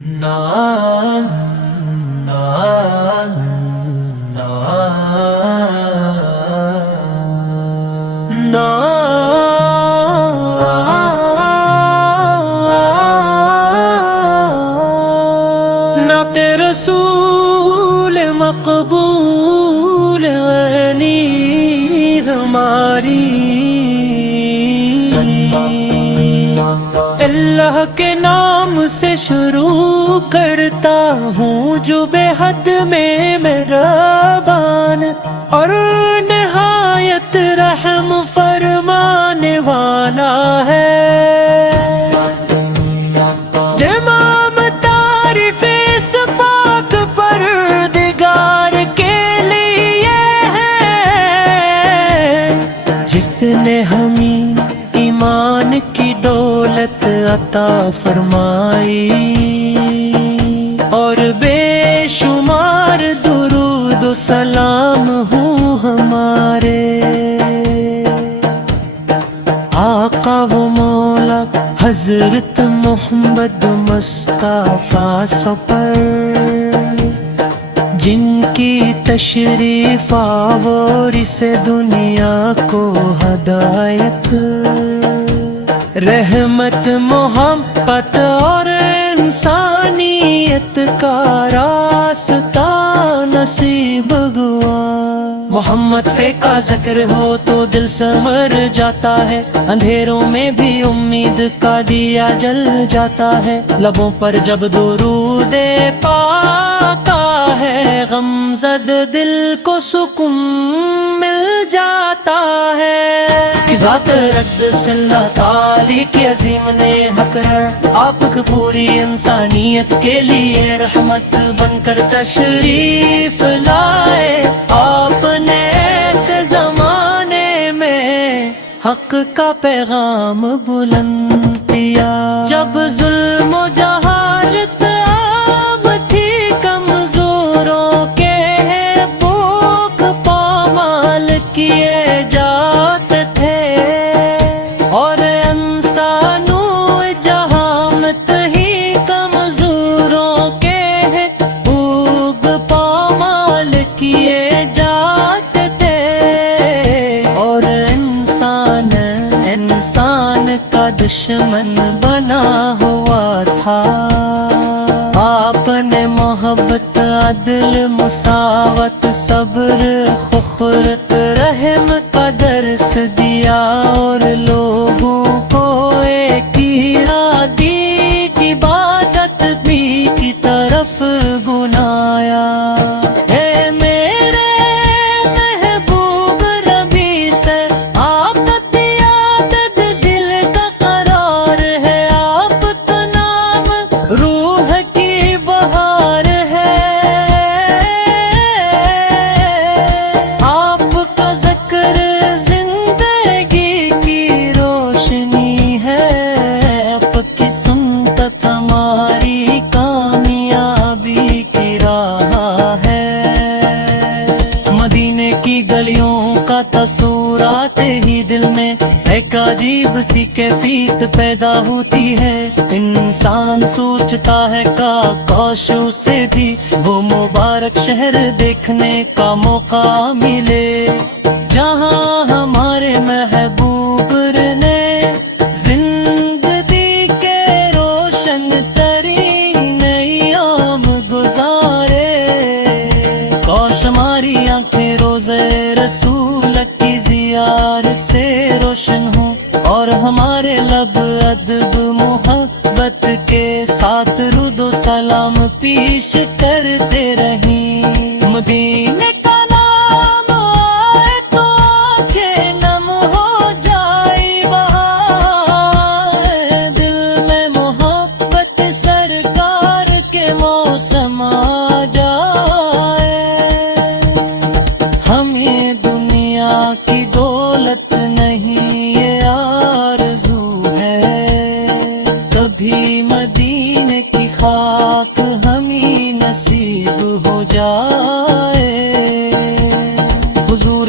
نام نام نعت رسول مقبول غنی ہماری اللہ کے نام سے شروع کرتا ہوں جو بے حد میں مہربان اور نہایت رحم فرمانے والا ہے۔ جمام تعریف اس پاک پروردگار کے لیے ہے جس نے ہمیں ایمان کی دولت عطا فرمائی اور بے شمار درود و سلام ہوں ہمارے آقا و مولا حضرت محمد مصطفیٰ سو پر جن کی تشریف آور سے دنیا کو ہدایت رحمت محبت اور انسانیت کا راستہ نصیب ہوا۔ محمد سے کا ذکر ہو تو دل سمر جاتا ہے، اندھیروں میں بھی امید کا دیا جل جاتا ہے، لبوں پر جب درود پاک ہے غم زد دل کو سکون مل جاتا ہے۔ ذات رد سے اللہ تعالی کی عظیم نے حقر آپ کی پوری انسانیت کے لیے رحمت بن کر تشریف لائے۔ آپ نے ایسے زمانے میں حق کا پیغام بلند کیا جب ظلم و جہالت عام تھی، کمزوروں کے بھوک پامال کیے جاتے تھے اور انسانوں جہامت ہی کمزوروں کے بھوک پامال کیے جاتے تھے اور انسان کا دشمن بنا ہوا تھا۔ آپ نے محبت عدل مساوت صبر خخرت رحم کا درس دیا اور لوگوں کو ایک ہی عادی عبادت بھی کی طرف بلایا۔ اے میرے محبوب ربی سے آپ عادت دل کا قرار ہے، آپ کا نام روح کی بہار ہے، آپ کا ذکر زندگی کی روشنی ہے، آپ کی سنت ہماری کامیابی کی راہ ہے۔ مدینے کی گلیوں کا تصور آتے ہی دل میں ایک عجیب سی کیفیت پیدا ہوتی ہے، انسان سوچتا ہے کاش اسے بھی وہ مبارک شہر دیکھنے کا موقع ملے جہاں ہمارے محبوب نے زندگی کے روشن ترین ایام گزارے۔ کاش ہماری آنکھیں روزے رسول کی زیارت سے روشن ہوں اور ہمارے لب ادب محبت کے ساتھ درود و سلام پیش کرتے رہیں۔ مدینے کا نام آئے تو آنکھیں نم ہو جائے، وہاں دل میں محبت سرکار کے موسم آ جائے۔ ہمیں دنیا کی دولت نہیں یہ آرزو ہے، کبھی مدینے کی خاک ہمیں نصیب ہو جائے۔ حضور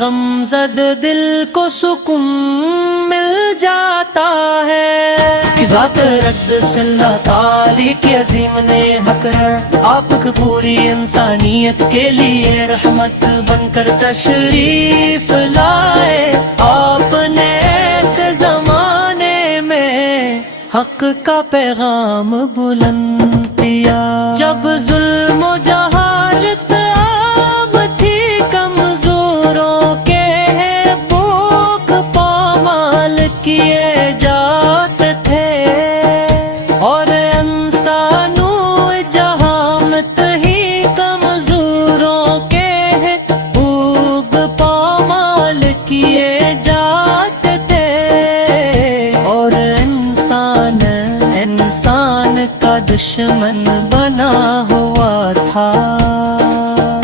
غم زد دل کو سکون مل جاتا ہے. ذات اقدس اللہ تعالی کی عظیم نے حق ہے، آپ کی پوری انسانیت کے لیے رحمت بن کر تشریف لائے. آپ نے ایسے زمانے میں حق کا پیغام بلند کیا جب ظلم و جہالت عام تھی، کمزوروں کے بھوک پامال کیے جاتے تھے، اور انسانوں جہامت ہی کمزوروں کے بھوک پامال کیے جاتے تھے، اور انسان کا دشمن بنا ہوا تھا.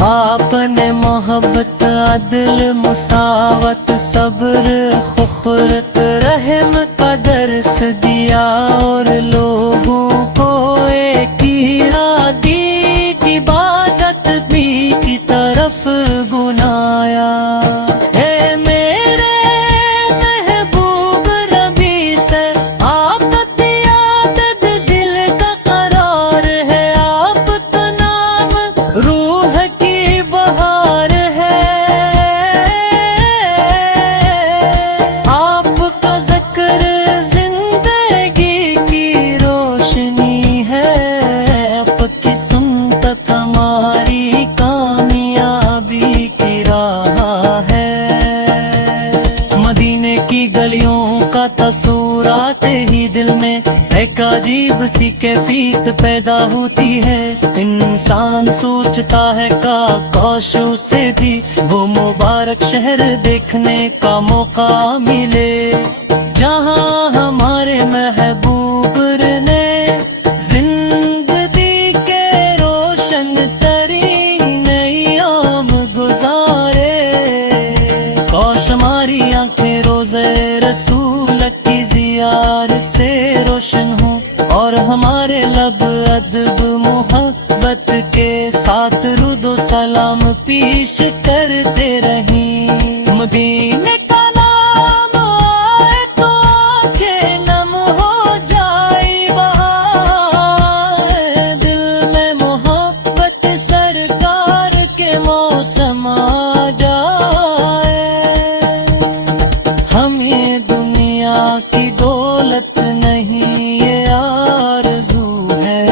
آپ نے محبت، عدل، مساوات، صبر، خفرت، رحم کا درس دیا، اور لوگوں کو ایک ہی عادی عبادت بھی کی طرف بلایا. اے میرے محبوب ربی سے آپ عدد دل کا قرار ہے، آپ کا نام روح کی بہار ہے، آپ کا ذکر زندگی کی روشنی ہے، آپ کی سنت ہماری کامیابی کی راہ ہے. مدینے کی گلیوں کا تصور آتے ہی دل میں ایک عجیب سی کیفیت پیدا ہوتی ہے. انسان سوچتا ہے کاش اسے بھی وہ مبارک شہر دیکھنے کا موقع ملے، جہاں ہمارے محبوب نے زندگی کے روشن ترین ایام گزارے. کاش ہماری آنکھیں روزے رسول کی زیارت سے روشن ہوں، اور ہمارے لب ادب محبت کے ساتھ درود و سلام پیش کرتے رہیں. مدینے کا نام آئے تو آنکھیں نم ہو جائے، وہاں دل میں محبت سرکار کے موسم آ جائے. ہمیں دنیا کی دولت نہیں یہ آرزو ہے،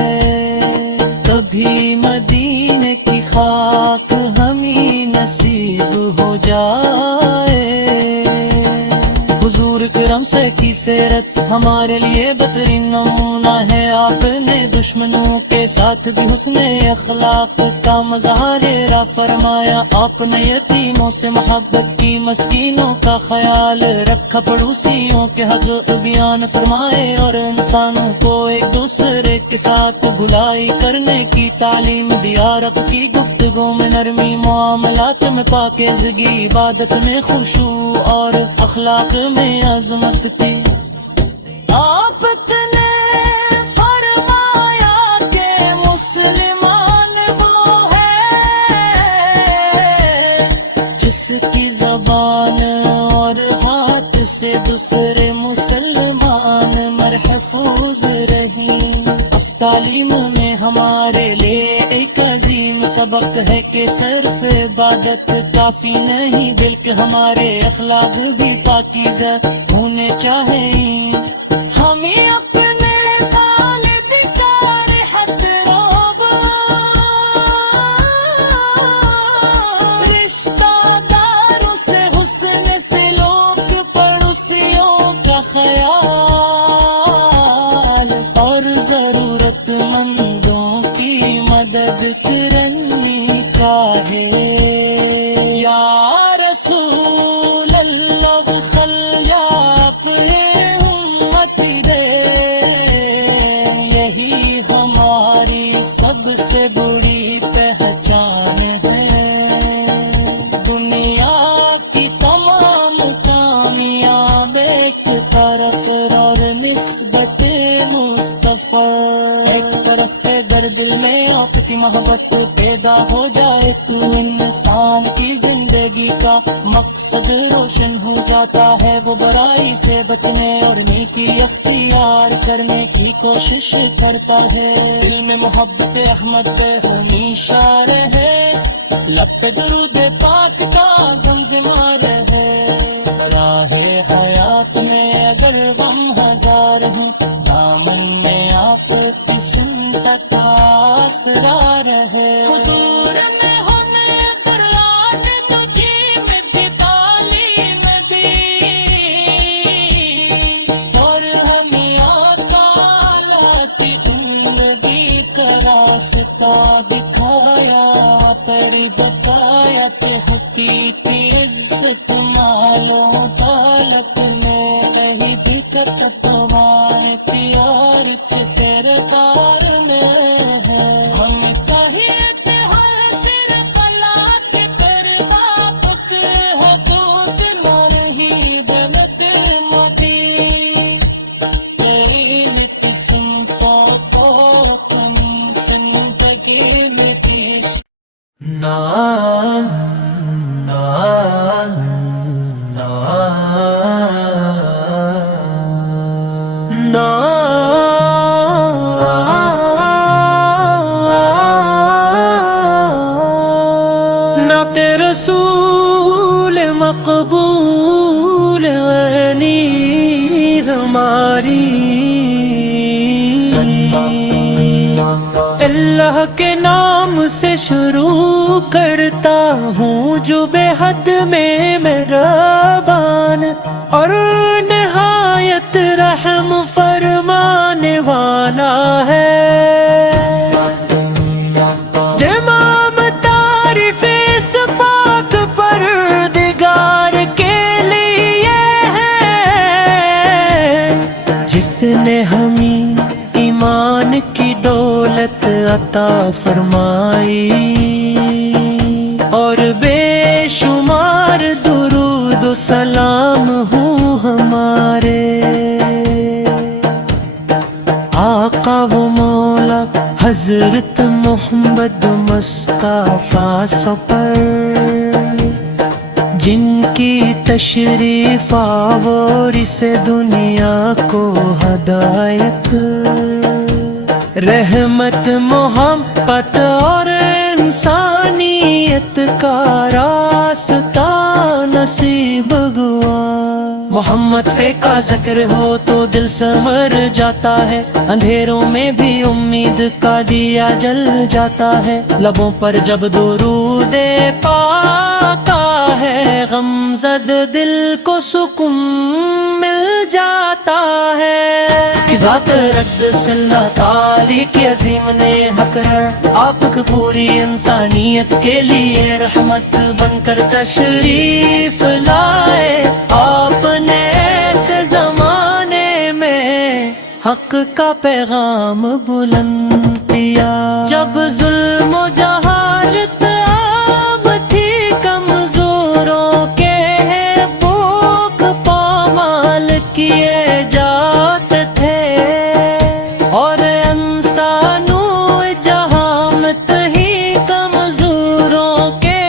کبھی مدینے کی خاک ہمیں نصیب ہو جائے. حضور کرم سے کی سیرت ہمارے لیے بہترین نمونہ ہے. آپ نے دشمنوں کے ساتھ بھی حسن اخلاق کا مظاہرہ فرمایا. آپ نے یتیموں سے محبت کی، مسکینوں کا خیال رکھا، پڑوسیوں کے حق بیان فرمائے، اور انسانوں کو ایک دوسرے کے ساتھ بھلائی کرنے کی تعلیم دیا. رب کی گفتگو میں نرمی، معاملات میں پاکیزگی، عبادت میں خشوع اور اخلاق میں عظمت تھی. آپ نے فرمایا کہ مسلمان وہ ہے جس کی زبان اور ہاتھ سے دوسرے مسلمان محفوظ رہیں. اس تعلیم میں ہمارے لیے ایک عظیم سبق ہے کہ صرف عبادت کافی نہیں، بلکہ ہمارے اخلاق بھی پاکیزہ ہونے چاہئیں. ہمیں اپنے والد کا رحت روب، رشتہ داروں سے حسن سلوک، پڑوسیوں کا خیال، اور ضرورت مندوں کی مدد کرنی کا ہے. یا رسول اللہ خلیہ سب سے بڑی پہچان ہے. دنیا کی تمام کامیاب ایک طرف اور نسبت مصطفیٰ ایک طرف. اگر دل میں آپ کی محبت پیدا ہو جائے تو ان انسان کی زندگی کا مقصد روشن ہو جاتا ہے، وہ برائی سے بچنے اور نیکی اختیار کرنے کی کوشش کرتا ہے۔ دل میں محبت احمد پہ ہمیشہ رہے، لب پہ درود پاک کا زمزمہ رہے۔ راہ حیات میں اگر غم ہزار ہوں، دامن میں آپ کی سمت کا آسرا رہے۔ حضور میں ہونے در آج تجھی میں بھی تعلیم دی، اور ہمیں تعالیٰ کی زندگی کا راستہ دکھایا، پر بتایا کہ حقیقی عزت مال و دولت میں نہیں بکت تمہارے پیار چ تیرے کارن ہے۔ ہمیں چاہیے تھے ہر صرف اللہ کے دربار پکر حدود نہیں بنت مدی، تیری نت سنتوں کو کمی زندگی میں پیش نام نام نعت رسول مقبول غنی ہماری، اللہ کے نام سے شروع کرتا ہوں جو بے حد میں مہربان اور نہایت رحم فرمانے والا ہے۔ جمام تعریف اس پاک پروردگار کے لیے ہے، جس نے ہمیں ایمان کی دولت عطا فرمائی، اور بے شمار درود و سلام ہوں ہمارے آقا و مولا حضرت محمد مصطفیٰ پر، جن کی تشریف آوری سے دنیا کو ہدایت، رحمت محبت اور انسانیت کا راستہ نصیب ہوا۔ محمد سے کا ذکر ہو تو دل سنور جاتا ہے، اندھیروں میں بھی امید کا دیا جل جاتا ہے۔ لبوں پر جب درود پاک آتا ہے، غم زد دل کو سکون مل جاتا ہے۔ ذات رقدس اللہ تعالی کی عظیم نے حق ہے، آپ کی پوری انسانیت کے لیے رحمت بن کر تشریف لائے۔ آپ نے ایسے زمانے میں حق کا پیغام بلند کیا، جب ظلم و جہالت عام تھی، کمزوروں کے بھوک پامال کیے جاتے تھے، اور انسانوں جہامت ہی کمزوروں کے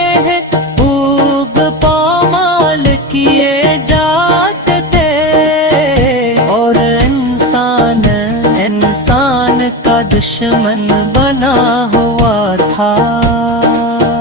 بھوک پامال کیے جاتے تھے، اور انسان کا دشمن بنا ہوا تھا۔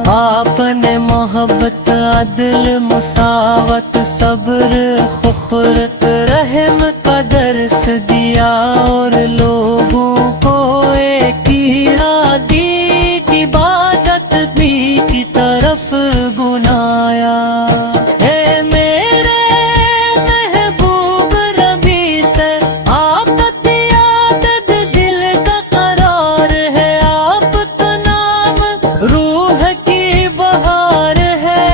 آپ نے محبت، عدل، مساوات، صبر، خفرت، رحم کا درس دیا، اور لوگوں کو ایک ہی عادی کی عبادت بھی کی طرف بلایا۔ اے میرے محبوب ربی سے آپ کی عادت دل کا قرار ہے، آپ کا نام روح کی بہار ہے،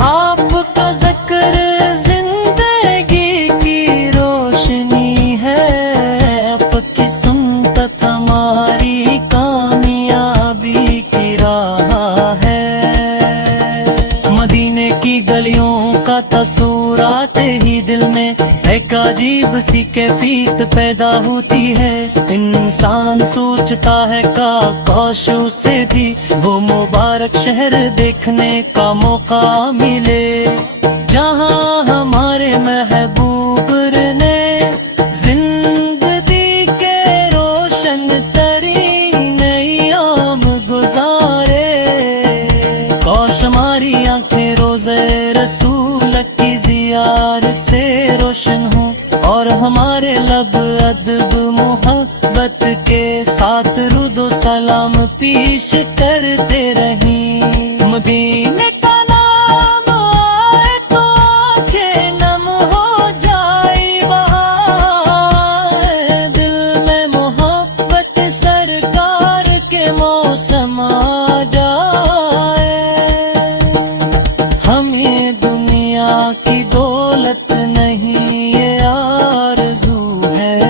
آپ کا ذکر زندگی کی روشنی ہے، آپ کی سنت ہماری کامیابی کی راہ ہے۔ مدینے کی گلیوں کا تصور آتے ہی دل میں ایک عجیب سی کیفیت پیدا ہوتی ہے، انسان سوچتا ہے کاش اسے بھی وہ مبارک شہر دیکھنے کا موقع ملے، جہاں ہمارے محبوب نے زندگی کے روشن ترین ایام گزارے۔ کاش ہماری آنکھیں روزے رسول کی زیارت سے روشن ہوں، اور ہمارے لب ادب محبت کے ساتھ درود و سلام پیش کرتے رہیں۔ مدینے کا نام آئے تو آنکھیں نم ہو جائے، وہاں دل میں محبت سرکار کے موسم آ جائے۔ ہمیں دنیا کی دولت نہیں یہ آرزو ہے،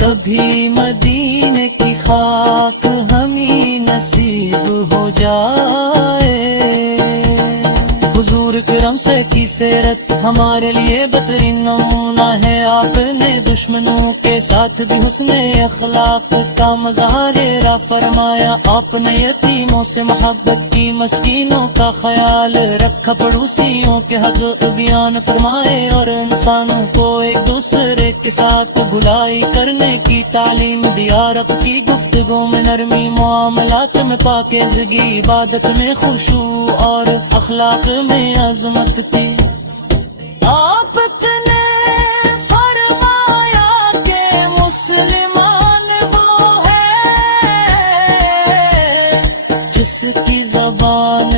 کبھی مدینے کی خاک ہمیں نصیب ہو جائے۔ حضور کرم سے کی سیرت ہمارے لیے بہترین نمونہ ہے، آپ نے دشمنوں کے ساتھ بھی حسن اخلاق کا مظاہرہ فرمایا، آپ نے یتیموں سے محبت کی، مسکینوں کا خیال رکھا، پڑوسیوں کے حق بیان فرمائے، اور انسانوں کو ایک دوسرے کے ساتھ بھلائی کرنے کی تعلیم دی۔ رب کی گفتگو میں نرمی، معاملات میں پاکیزگی، عبادت میں خشوع اور اخلاق میں عظمت تھی۔ آپ نے فرمایا کہ مسلمان وہ ہے جس کی زبان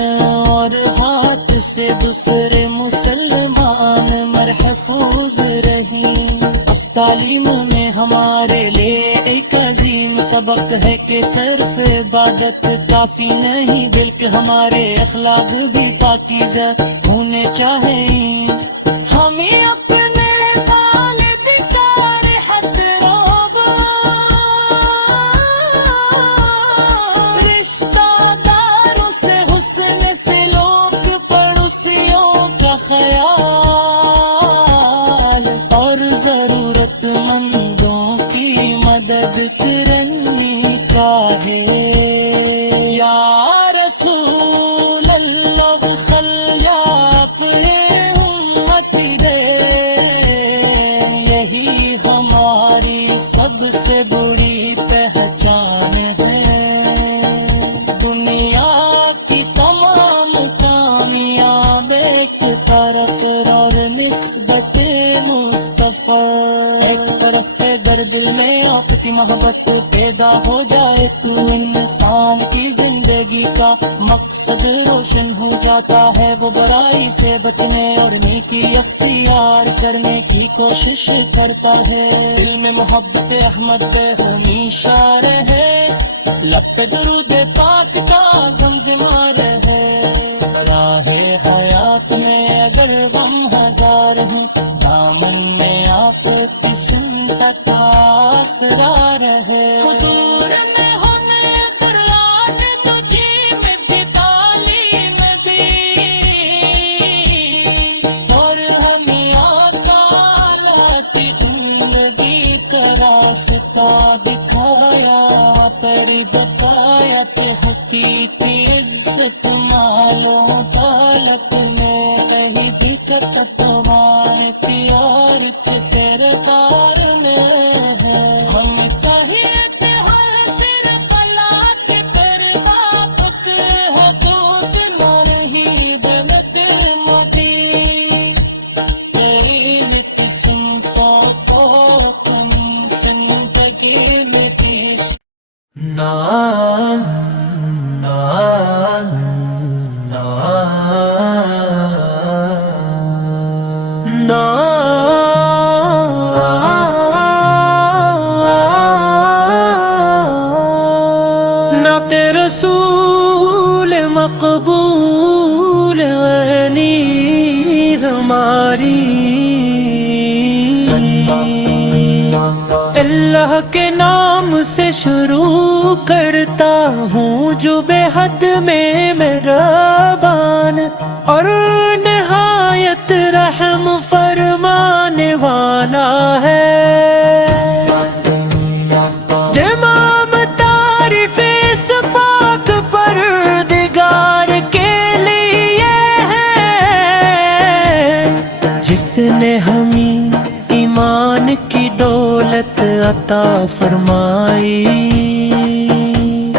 اور ہاتھ سے دوسرے مسلمان محفوظ رہیں۔ اس تعلیم میں ہمارے لیے ایک عظیم سبق ہے کہ صرف عبادت کافی نہیں، بلکہ ہمارے اخلاق بھی پاکیزہ ہونے چاہئیں۔ ہمیں اپنے والد کا رحت روب، رشتہ داروں سے حسن سلوک، پڑوسیوں کا خیال، اور ضرورت مندوں کی مدد کرنی کا ہے۔ یا رسول اللہ خلیاب امت دے، یہی ہماری سب سے بڑی پہچان ہے، دنیا کی تمام کامیاب ایک طرف اور نسبت مصطفیٰ ایک طرف۔ اگر دل میں آپ کی محبت پیدا ہو جائے تو انسان کی زندگی کا مقصد روشن ہو جاتا ہے، وہ برائی سے بچنے اور نیکی اختیار کرنے کی کوشش کرتا ہے۔ دل میں محبت احمد پہ ہمیشہ رہے، لب پہ درود پاک کا زمزمہ رہے، راہ حیات میں اگر غم ہزار ہوں، دامن میں آپ کی سمت کا اسرار ہے۔ حضور میں ہونے درات تجھے میں بھی تعلیم دی، اور ہمیں آقا کی زندگی کا راستہ دکھایا، پری بتایا کہ حقیقی عزت مالوں دولت میں کہیں بھی تمہارے پیار تیرے کارن ہے۔ ہمیں چاہیے تھے ہر صرف اللہ کے قربا پت حبوت نہیں بنت مدی، تیری نت سنتوں کو اپنی زندگی میں پیش نان نان نعت رسول مقبول غنی ہماری، اللہ کے نام سے شروع کرتا ہوں جو بے حد میں مہربان اور نہایت رحم فرمانے والا۔ نے ہمیں ایمان کی دولت عطا فرمائی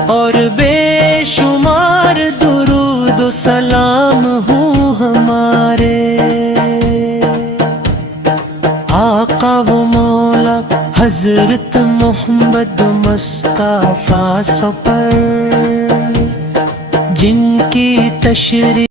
اور بے شمار درود و سلام ہوں ہمارے آقا و مولا حضرت محمد مصطفیٰ پر جن کی تشریح